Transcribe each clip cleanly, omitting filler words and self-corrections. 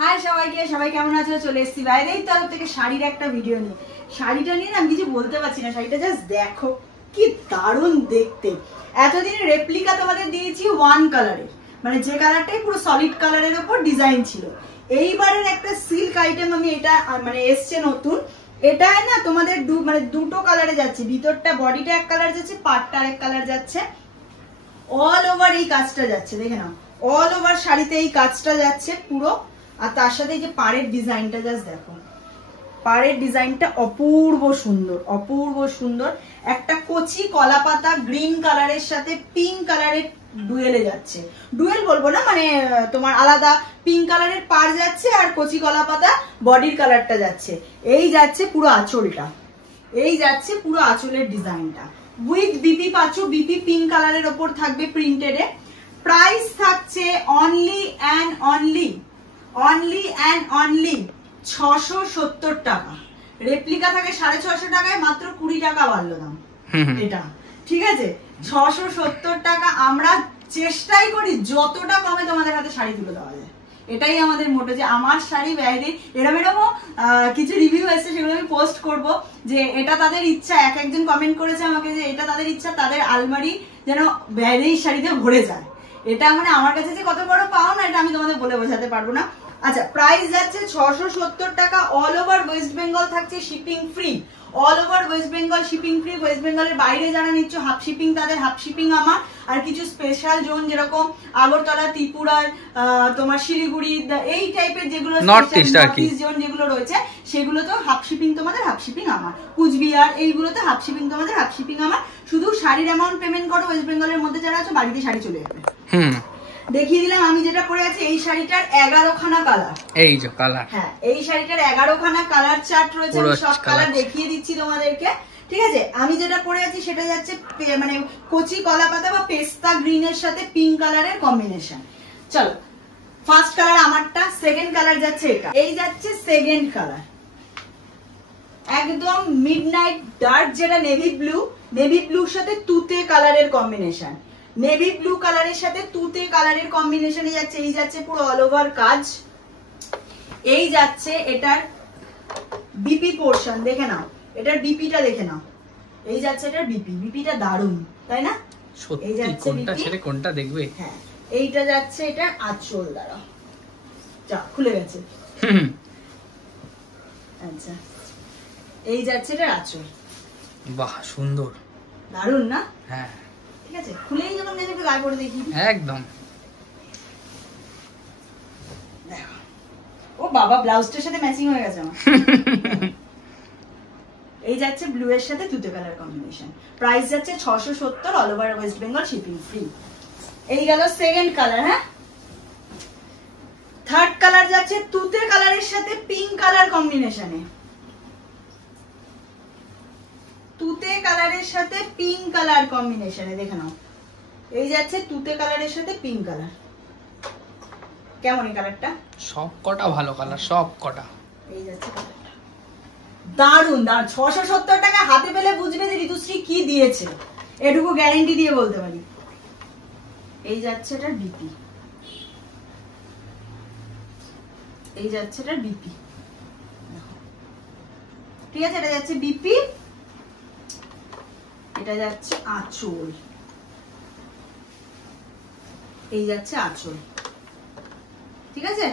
High সবাইকে, সবাই কেমন আছো? চলে এসেছি বাইরেই তরফ থেকে শাড়ির একটা ভিডিও নিয়ে। শাড়িটা নিয়ে আমি কিছু বলতে পারছি না, শাড়িটা জাস্ট দেখো কি দারুণ দেখতে। এতদিন রেপ্লিকা তোমাদের দিয়েছি ওয়ান কালারের, মানে যে কালারটাই পুরো সলিড কালারের উপর ডিজাইন ছিল। এইবারের একটা সিল্ক আইটেম আমি এটা মানে এসছে নতুন, এটা না তোমাদের দুটো কালারে যাচ্ছে, ভিতরটা বডিটা এক কালার যাচ্ছে, পাটটা আরেক কালার যাচ্ছে। অল ওভার এই কাজটা যাচ্ছে, দেখে নাও, অল ওভার শাড়িতে এই কাজটা যাচ্ছে পুরো। আর তার সাথে এই যে পাড়ের ডিজাইনটা জাস্ট দেখো, পাড়ের ডিজাইনটা অপূর্ব সুন্দর, অপূর্ব সুন্দর। একটা কচি কলা পাতা গ্রিন কালারের সাথে পিঙ্ক কালারের ডুয়েলে যাচ্ছে, ডুয়েল বলবো না, মানে তোমার আলাদা পিঙ্ক কালারের পাড় যাচ্ছে আর কচি কলা পাতা বডির কালারটা যাচ্ছে। এই যাচ্ছে পুরো আঁচলটা, এই যাচ্ছে পুরো আঁচলের ডিজাইনটা উইথ বিপি পাচ্ছ, বিপি পিঙ্ক কালারের ওপর থাকবে প্রিন্টেডে। প্রাইস থাকছে অনলি অ্যান্ড অনলি 670 টাকা। রেপ্লিকা থাকে 650 টাকায়, মাত্র 20 টাকা বাড়লো দাম এটা, ঠিক আছে? 670 টাকা। আমরা চেষ্টাই করি যতটা কমে তোমাদের হাতে শাড়ি তুলে দেওয়া যায়, এটাই আমাদের মোটো। যে আমার শাড়ি বাইরে এরকম কিছু রিভিউ এসেছে, সেগুলো আমি পোস্ট করব, যে এটা তাদের ইচ্ছা। একজন কমেন্ট করেছে আমাকে যে এটা তাদের ইচ্ছা, তাদের আলমারি যেন বাইরেই শাড়িতে ভরে যায়। এটা মানে আমার কাছে যে কত বড় পাও না, এটা আমি তোমাদের বলে বোঝাতে পারবো না। আচ্ছা, প্রাইস যাচ্ছে 670 টাকা। অল ওভার ওয়েস্ট বেঙ্গল থাকছে shipping free, all over West Bengal shipping free. West বেঙ্গলের বাইরে যারা নিচ্ছ হাফ শিপিং, তাদের হাফ শিপিং আমার। আর কিছু স্পেশাল জোন যেরকম আগরতলা, ত্রিপুরার, তোমার শিলিগুড়ি, এই টাইপের যেগুলো নর্থ ইস্ট জোন যেগুলো রয়েছে, সেগুলো তো হাফ শিপিং তোমাদের, হাফ শিপিং আমার। কুচবিহার এইগুলোতে হাফ শিপিং তোমাদের, হাফ শিপিং আমার। শুধু শাড়ির অ্যামাউন্ট পেমেন্ট করো। ওয়েস্ট বেঙ্গলের মধ্যে যারা আছে বাড়িতে শাড়ি চলে যাবে। দেখিয়ে দিলাম আমি যেটা পরে আছি। এই শাড়িটার 11খানা কালার, এই যে কালার, হ্যাঁ এই শাড়িটার 11খানা কালার চার্ট রয়েছে। আমি সব কালার দেখিয়ে দিচ্ছি তোমাদেরকে, ঠিক আছে? আমি যেটা পরে আছি সেটা যাচ্ছে মানে কচি কলা পাতা বা পেস্তা গ্রিনের সাথে পিঙ্ক কালারের কম্বিনেশন। চলো, ফার্স্ট কালার আমারটা, সেকেন্ড কালার যাচ্ছে এটা, এই যাচ্ছে সেকেন্ড কালার, একদম মিডনাইট ডার্ক, যেটা নেভি ব্লু, নেভি ব্লুর সাথে তুতে কালারের কম্বিনেশন। নেভি ব্লু কালারের সাথে তুতে কালারের কম্বিনেশনে যাচ্ছে। এই যাচ্ছে পুরো অল ওভার কাজ। এই যাচ্ছে এটার বিপি পোর্শন, দেখে নাও, এটার বিপিটা দেখে নাও। এই যাচ্ছে এটার বিপি, বিপিটা দারুণ, তাই না? এই যাচ্ছে কোনটা ছেড়ে কোনটা দেখবে। হ্যাঁ, এইটা যাচ্ছে এটার আঁচল, দাঁড়াও, যা খুলে গেছে। আচ্ছা, এই যাচ্ছে এটার আঁচল। বাহ, সুন্দর, দারুণ না? হ্যাঁ, ঠিক আছে। খুলেই যখন গেছে একটু গায়ে পরে দেখি, একদম। ও বাবা, ব্লাউজটার সাথে ম্যাচিং হয়ে গেছে আমার। এই যাচ্ছে ব্লু এর সাথে তুতে কালার কম্বিনেশন। প্রাইস যাচ্ছে 670, all over West Bengal shipping free. এই গেল সেকেন্ড কালার। হ্যাঁ, থার্ড কালার যাচ্ছে তুতে কালারের সাথে পিঙ্ক কালার কম্বিনেশনে, তুতে কালারের সাথে পিঙ্ক কালার কম্বিনেশনে, দেখে নাও। এই যাচ্ছে তুতে কালারের সাথে পিঙ্ক কালার। কেমন এই কালারটা? সব কটা ভালো কালার, সব কটা। এই যাচ্ছে কালারটা, দারুন দারুন। 670 টাকা হাতে পেলে বুঝবে যে ঋতুশ্রী কি দিয়েছে, এটুকু গ্যারান্টি দিয়ে বলতে পারি। এই যাচ্ছে এটার বিপি, এই যাচ্ছে এটার বিপি, ঠিক আছে? এটা যাচ্ছে বিপি, এটা যাচ্ছে আঁচল, এই যাচ্ছে আঁচল, ঠিক আছে?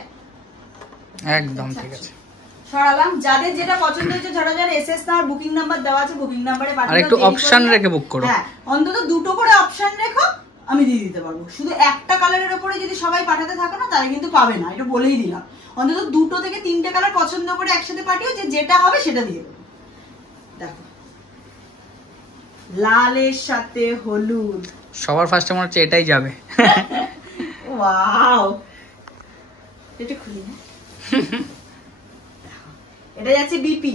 একদম ঠিক আছে। সরালাম। যাদের যেটা পছন্দ হচ্ছে, যারা যারা এসএস নাম্বার বুকিং নাম্বার দেওয়া আছে, বুকিং নাম্বারে পাঠিয়ে দাও। আর একটু অপশন রেখে বুক করো। হ্যাঁ, অন্তত দুটো করে অপশন রেখো, আমি দিয়ে দিতে পারবো। শুধু একটা কালারের উপরে যদি সবাই পাঠাতে থাকো না, তাহলে কিন্তু পাবে না, এটা বলেই দিলাম। অন্তত 2 থেকে 3টে কালার পছন্দ করে একসাথে পাঠিও, যে যেটা হবে সেটা দিয়ে দেবো। দেখো, লালের সাথে হলুদ, সবার ফার্স্টে মনে হচ্ছে এটাই যাবে। ওয়াও, এটা খুলি না। এটা যাচ্ছে বিপি,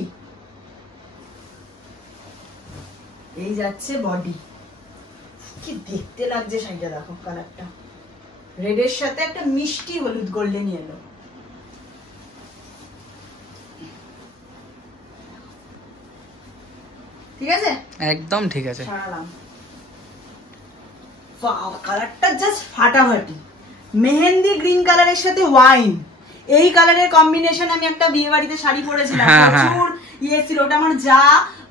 এই যাচ্ছে বডি। কি দেখতে লাগছে শাড়িটা, দেখো কালারটা, রেডের সাথে একটা মিষ্টি হলুদ গোল্ডেন ইয়েলো। ঠিক আছে, একদম ঠিক আছে। সরালাম। ওয়াও, কালারটা জাস্ট ফাটাফাটি। মেহেন্দি গ্রিন কালারের সাথে ওয়াইন, এই কালারের কম্বিনেশন আমি একটা বিয়ে বাড়িতে শাড়ি পরেছিলাম, প্রচুর ইয়ে ছিল। ওটা আমার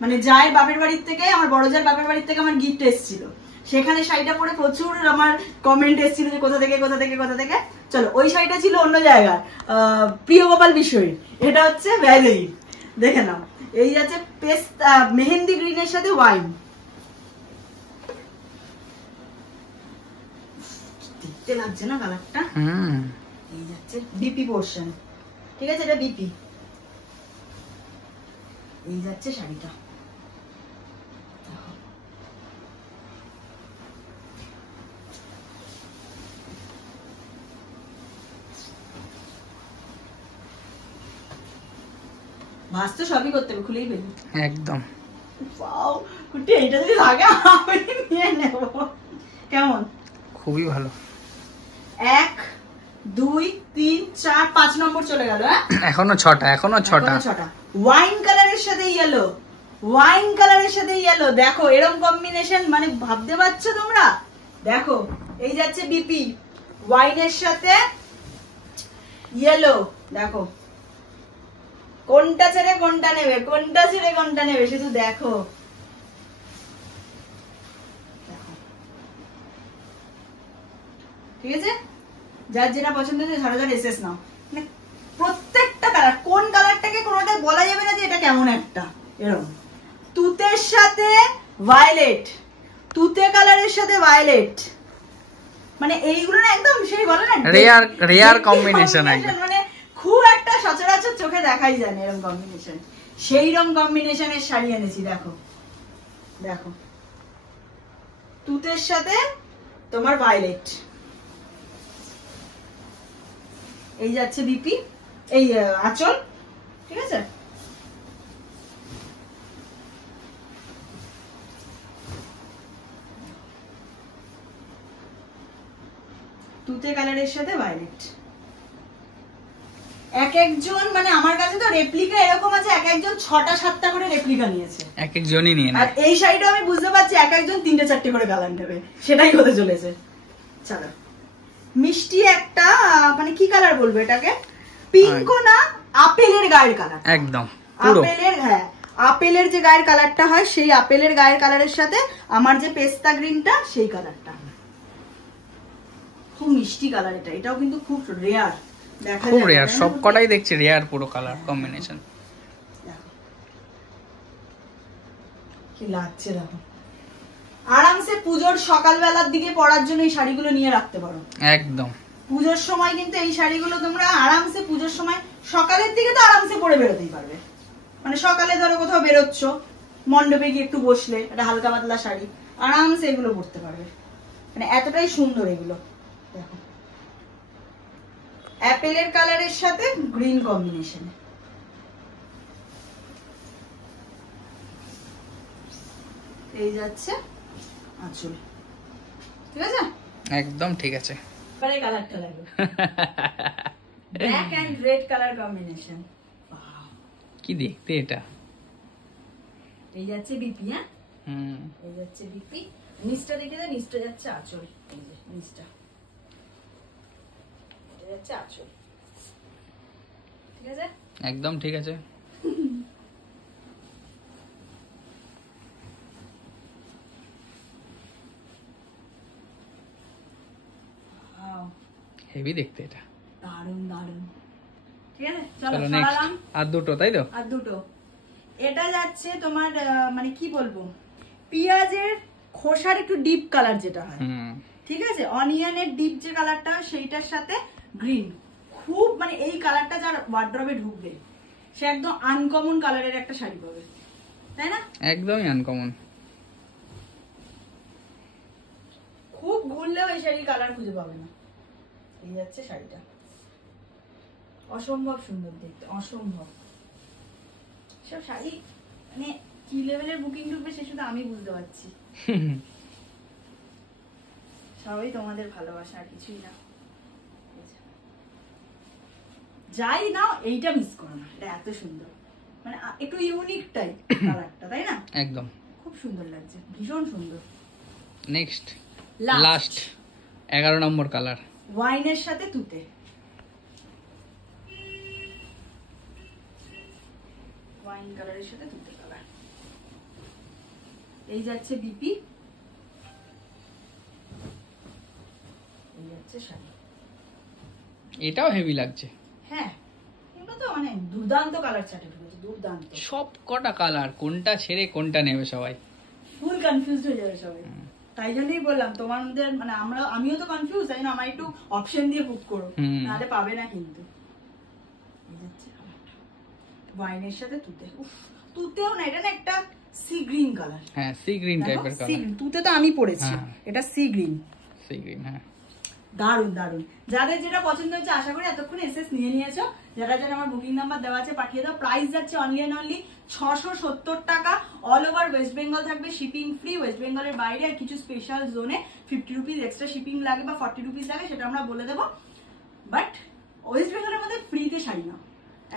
মানে জায়ের বাপের বাড়ির থেকে, আমার বড় জায়ের বাপের বাড়ির থেকে আমার গিফট এসেছিল। সেখানে শাড়িটা পরে প্রচুর আমার কমেন্ট এসেছিল যে কোথা থেকে কোথা থেকে কোথা থেকে। চলো, ওই শাড়িটা ছিল অন্য জায়গার, প্রিয় গোপাল বিষয়। এটা হচ্ছে ভ্যালেরি, দেখে নাও। এই যাচ্ছে পেস্তা মেহেন্দি গ্রিনের সাথে ওয়াইন, দেখতে লাগছে না কালারটা? এই যাচ্ছে বিপি পোর্শন, ঠিক আছে, এটা বিপি। এই যাচ্ছে শাড়িটা, ভাজ তো সবই করতে হবে, খুলেই ফেলি একদম। ওয়াও কুটি, এটা যদি লাগে আমি নিয়ে নেব। কেমন? খুবই ভালো। 1 2 3 4 5 নম্বর চলে গেল। এখনো 6টা, এখনো 6টা। ওয়াইন কালারের সাথে ইয়েলো, ওয়াইন কালারের সাথে ইয়েলো, দেখো এরকম কম্বিনেশন মানে ভাবতে পারছো তোমরা? দেখো এই যাচ্ছে বিপি, ওয়াইনের সাথে ইয়েলো, দেখো কোনটা ছেড়ে কোনটা নেবে, কোনটা ছেড়ে কোনটা নেবে শুধু দেখো। ঠিক আছে, যার যেটা পছন্দ হচ্ছে ঝাড়াঝাড় এসএস নাও। মানে প্রত্যেকটা কালার, কোন কালারটাকে কোনোটা বলা যাবে না যে এটা কেমন একটা। এরকম তুতের সাথে ভায়োলেট, তুতে কালারের সাথে ভায়োলেট, মানে এইগুলো না একদম সেই বলে না রেয়ার কম্বিনেশন একদম, মানে খুব একটা সচরাচর চোখে দেখাই যায় না এরকম কম্বিনেশন। সেই রকম কম্বিনেশনের শাড়ি এনেছি, দেখো দেখো, তুতের সাথে তোমার ভায়োলেট। এই যাচ্ছে বিপি, এই আঁচল, ঠিক আছে। তুতে কালারের সাথে ভায়োলেট। এক একজন মানে আমার কাছে তো রেপ্লিকা এরকম আছে, এক একজন 6টা 7টা করে রেপ্লিকা নিয়েছে, এক একজনই নিয়ে। আর এই শাড়িটা আমি বুঝতে পারছি এক একজন 3টে 4টে করে কালার নেবে, সেটাই হতে চলেছে। চলো, মিষ্টি একটা মানে কি কালার বলবো এটাকে, পিঙ্কও না, আপেলের গায়ের কালার একদম, আপেলের, হ্যাঁ আপেলের যে গায়ের কালারটা হয় সেই আপেলের গায়ের কালারের সাথে আমার যে পেস্তা গ্রিনটা সেই কালারটা, খুব মিষ্টি কালার এটা। এটাও কিন্তু খুব রেয়ার, দেখা যায়, খুব রেয়ার, সব কটাই দেখছি রেয়ার পুরো কালার কম্বিনেশন। কি লাগছে দেখো, আরামসে পুজোর সকালবেলার দিকে পরার জন্য এই শাড়িগুলো নিয়ে রাখতে পারো একদম। পুজোর সময় কিন্তু এই শাড়িগুলো তোমরা আরামসে পুজোর সময় সকালের দিকে তো আরামসে পরে বেরোতেই পারবে। মানে সকালে ধরো কোথাও বেরোচ্ছ, মণ্ডপে গিয়ে একটু বসলে, একটা হালকা পাতলা শাড়ি, আরামসে এগুলো পরতে পারবে। মানে এতটাই সুন্দর এগুলো। দেখো অ্যাপেলের কালারের সাথে গ্রিন কম্বিনেশনে। এই যাচ্ছে আঁচল, ঠিক আছে, একদম ঠিক আছে। পরে কালারটা লাগবে black and red colour combination, কি দেখতে এটা। এই যাচ্ছে বিপি, হ্যাঁ এই যাচ্ছে বিপি, নিচটা দেখে দে, নিচটা যাচ্ছে আঁচল, এই যে নিচটা, এটা যাচ্ছে আঁচল, ঠিক আছে, একদম ঠিক আছে। হেভি দেখতে এটা, দারুন দারুন। ঠিক আছে, চলো নেক্সট। আর দুটো, তাই তো? আর দুটো। এটা যাচ্ছে তোমার মানে কি বলবো, পেঁয়াজের খোসার একটু ডিপ কালার যেটা হয়, ঠিক আছে, অনিয়নের ডিপ যে কালারটা হয় সেইটার সাথে গ্রিন, খুব মানে এই কালারটা যার ওয়ার্ড্রবে ঢুকবে সে একদম আনকমন কালারের একটা শাড়ি পাবে, তাই না? একদমই আনকমন, খুব ঘুরলেও এই শাড়ির কালার খুঁজে পাবে না। এই যাচ্ছে শাড়িটা, অসম্ভব সুন্দর দেখতে, অসম্ভব। সব শাড়ি মানে কি লেভেলের বুকিং ঢুকবে সে শুধু আমি বুঝতে পারছি। সবাই তোমাদের ভালোবাসা, আর কিছুই না। যাই নাও এইটা মিস করো না, এটা এত সুন্দর, মানে একটু ইউনিক টাইপ কালারটা, তাই না? একদম খুব সুন্দর লাগছে, ভীষণ সুন্দর। নেক্সট, লাস্ট 11 নম্বর কালার, ওয়াইনের সাথে তুতে। ওয়াইন কালারের সাথে তুতে কালার। এই যাচ্ছে বিপি, এই যাচ্ছে শাড়ি। এটাও হেভি লাগছে। হ্যাঁ, এগুলো তো মানে দুর্দান্ত কালার চার্টে ঢুকেছে, দুর্দান্ত। সব কটা কালার, কোনটা ছেড়ে কোনটা নেবে সবাই, ফুল কনফিউজড হয়ে যাবে সবাই। তাই জন্যই বললাম তোমাদের, মানে আমিও তো কনফিউজ, তাই না, আমার একটু অপশন দিয়ে বুক করো, নাহলে পাবে না কিন্তু। ওয়াইনের সাথে তুতে, উফ তুতেও না, এটা না একটা সি গ্রিন কালার। হ্যাঁ, সি গ্রিন টাইপের কালার। তুতে তো আমি পরেছি, এটা সি গ্রিন। সি গ্রিন, হ্যাঁ, দারুন দারুন। যাদের যেটা পছন্দ হচ্ছে আশা করি এতক্ষণ এসএস নিয়ে নিয়েছো। যারা যারা আমার বুকিং নাম্বার দেওয়া আছে পাঠিয়ে দাও। প্রাইস যাচ্ছে অনলি এন্ড অনলি 670 টাকা। অল ওভার ওয়েস্ট বেঙ্গল থাকবে, শিপিং ফ্রি। ওয়েস্ট বেঙ্গলের বাইরে আর কিছু স্পেশাল জোনে 50 রুপিস এক্সট্রা শিপিং লাগে বা 40 রুপিস লাগে, সেটা আমরা বলে দেবো। বাট ওয়েস্ট বেঙ্গলের মধ্যে ফ্রিতে শাড়ি নাও,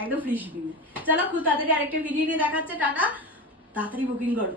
একদম ফ্রি শিপিং। চলো খুব তাড়াতাড়ি আরেকটা ভিডিও নিয়ে দেখাচ্ছে। টাটা, তাড়াতাড়ি বুকিং করো।